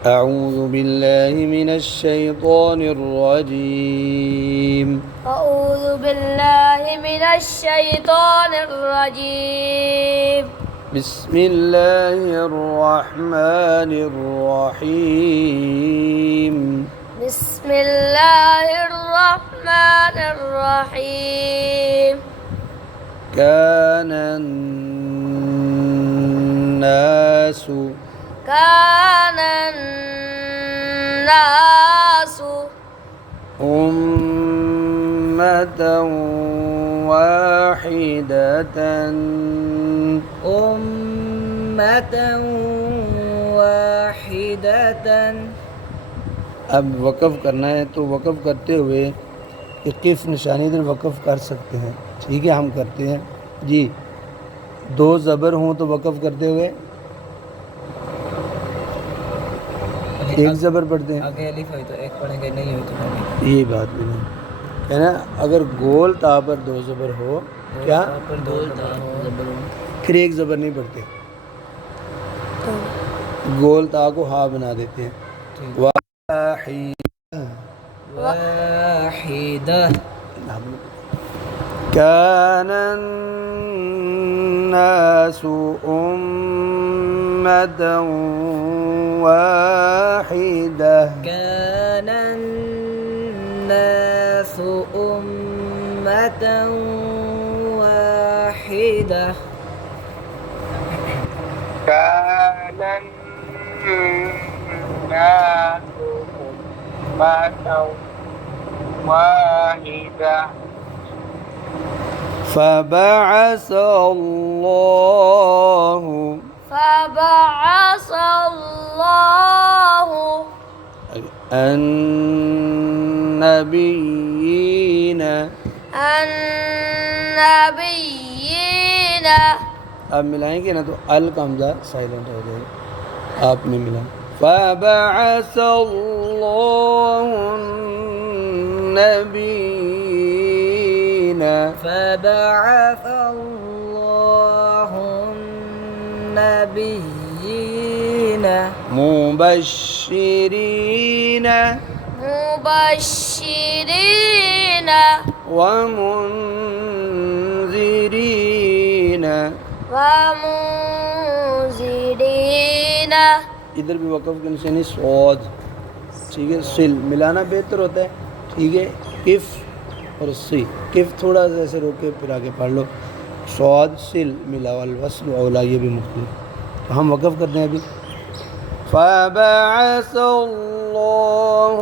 أعوذ بالله من الشيطان الرجيم. أعوذ بالله من الشيطان الرجيم. بسم الله الرحمن الرحيم. بسم الله الرحمن الرحيم. كان الناس أمة واحدة अब वक़फ़ करना है तो वक़फ़ करते हुए किफ़ निशानी इधर वक़फ़ कर सकते हैं। ठीक है, हम करते हैं जी। दो ज़बर हों तो वक़फ़ करते हुए एक ज़बर पढ़ते हैं। आगे अलिफ है तो एक पढ़ेंगे, नहीं हो तो ये बात भी नहीं है ना। अगर गोल ता पर दो ज़बर हो, क्या पर दो ज़बर हो। फिर एक ज़बर नहीं पढ़ते, गोल ता को हा बना देते हैं। वाहिदा कान अन्नासु उम्मतन वाहिदा कान अन्नासु उम्मतन वाहिदा कान अन्नासु उम्मतन वाहिदा فبعث الله النبيين अब मिलाएंगे ना तो अल का हमजा साइलेंट हो जाएगा, आपने मिला। فبعث الله النبيين فبعث الله النبيين مبشرين ومنذرين इधर भी वक़फ़ के निशानी सौद। ठीक है, सिल मिलाना बेहतर होता है। ठीक है, किफ़ और सी, किफ़ थोड़ा सा ऐसे रोके फिर आगे पढ़ लो। सौद सिल मिला वाल वस्ल औला, ये भी मुख्तलिफ। तो हम वक़फ़ करते हैं अभी। فبعث الله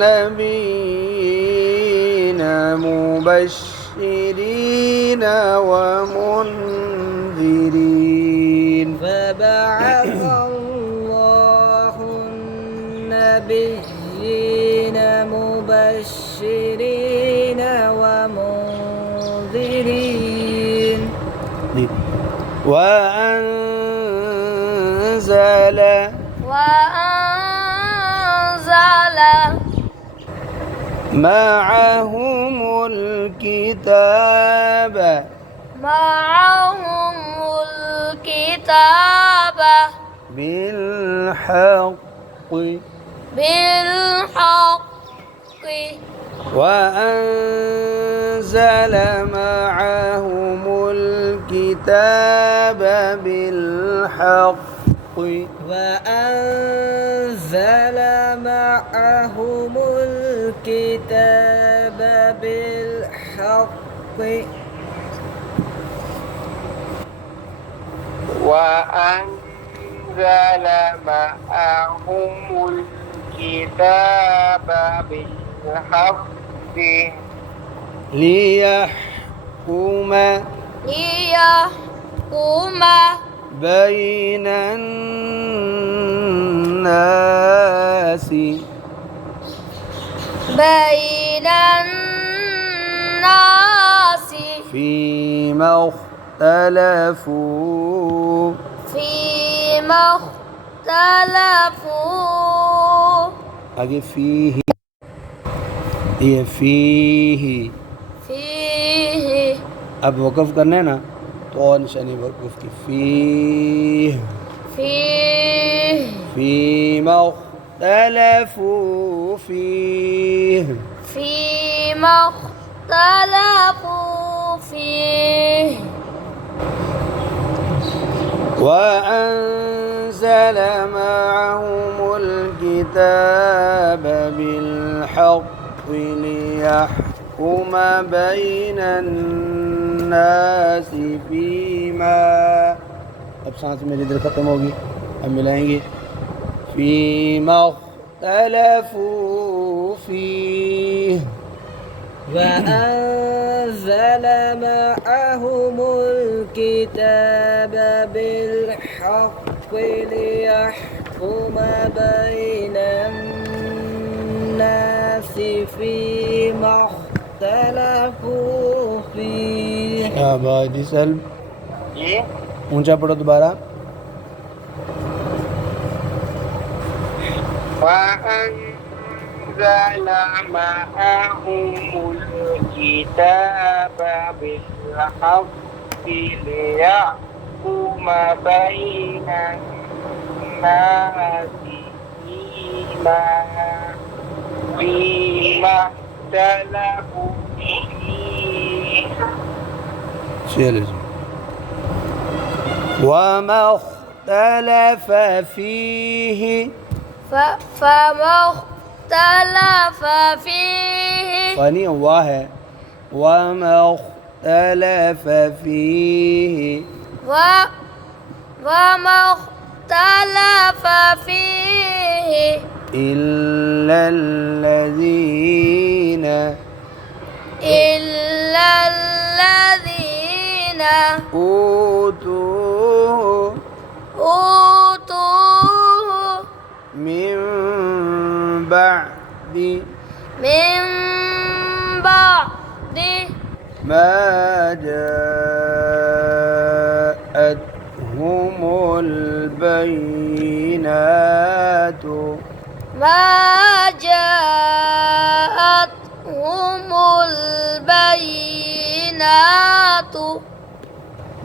النبيين مبشرين ومنذرين فبعث الله النبيين مبشرين ومنذرين وأنزل معهم الكتاب بالحق وأنزل معهم الكتاب بالحق وأنزل معهم الكتاب بالحق وأنزل معهم الكتاب بالحق ليحكم بين الناس فيما اختلفوا आगे فيه ये فيه अब वक़फ़ करना है ना तो और निशानी वक़फ़ की फीह فيما اختلفوا فيه فيما اختلفوا فيه وأنزل معهم الكتاب بالحق ليحكم بين الناس فيما अब सांस मेरी इधर ख़त्म होगी अब मिलाएंगे فيما اختلفوا فيه وأنزل معهم الكتاب بالحق ليحكم بين الناس فيما اختلفوا فيه. शाबाश जी सल्ब ऊंचा पढ़ो दोबारा وأنزل معهم الكتاب بالحق ليحكم بين الناس فيما اختلفوا فيه. चलिए وما اختلف فيه فما اختلف فيه فني हुआ है وما اختلف فيه وما اختلف فيه إلا الذين أوتوه من بعد ما جاءتهم البينات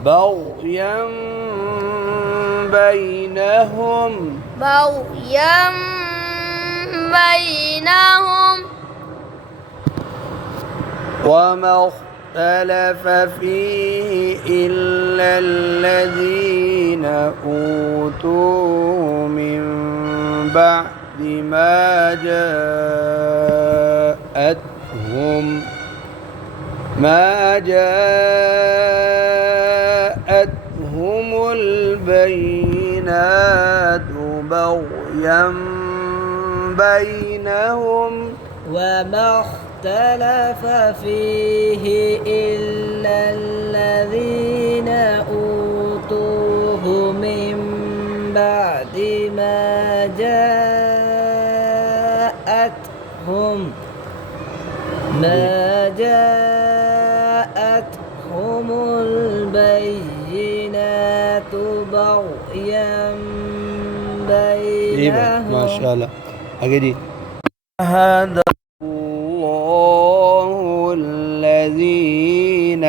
بغيا بينهم وما اختلف فيه إلا الذين أوتوه من بعد ما جاءتهم البينات بغيا بينهم وما اختلف فيه إلا الذين أوتوه من بعد ما جاءتهم البينات بغيا بينهم. माशाल्लाह आगे जी هذا الله الذين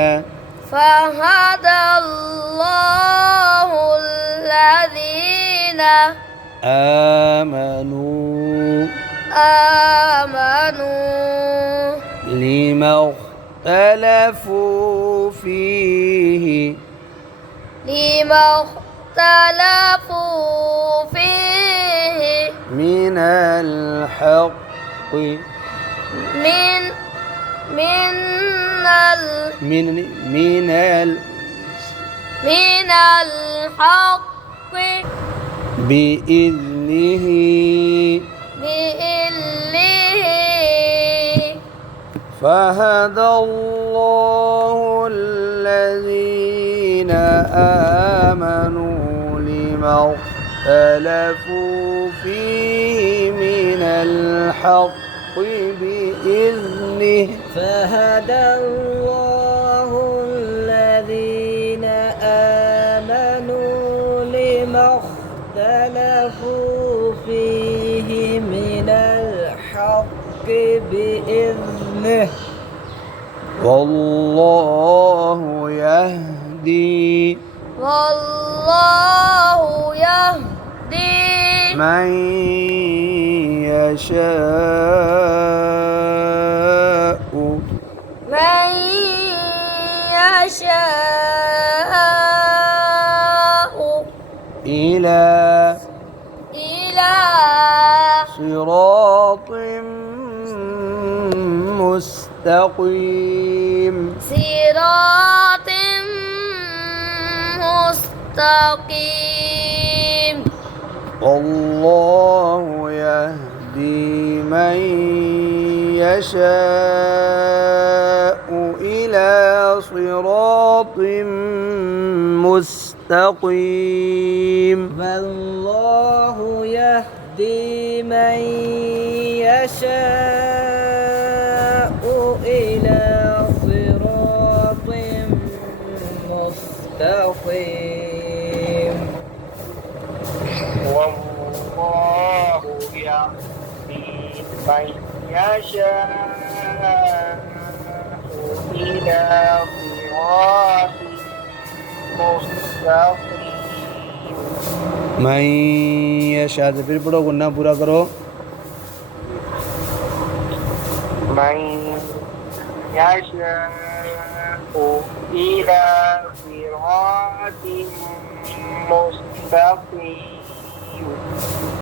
فهدى الله الذين آمنوا لما اختلفوا فيه من الحق من الحق بإذنه فهدى الله الذين آمنوا لما اختلفوا فيه من الحق بإذنه فهدى الله الذين آمنوا لما اختلفوا فيه من الحق بإذنه والله يهدي من يشاء من يشاء إلى إلى صراط مستقيم صراط مستقيم الله يهدي من يشاء إلى صراط مستقيم والله يهدي من يشاء إلى صراط مستقيم والله يهدي من يشاء إلى صراط مستقيم من यशा से फिर पढ़ो गुन्ना पूरा करो من يشاء إلى صراط مستقيم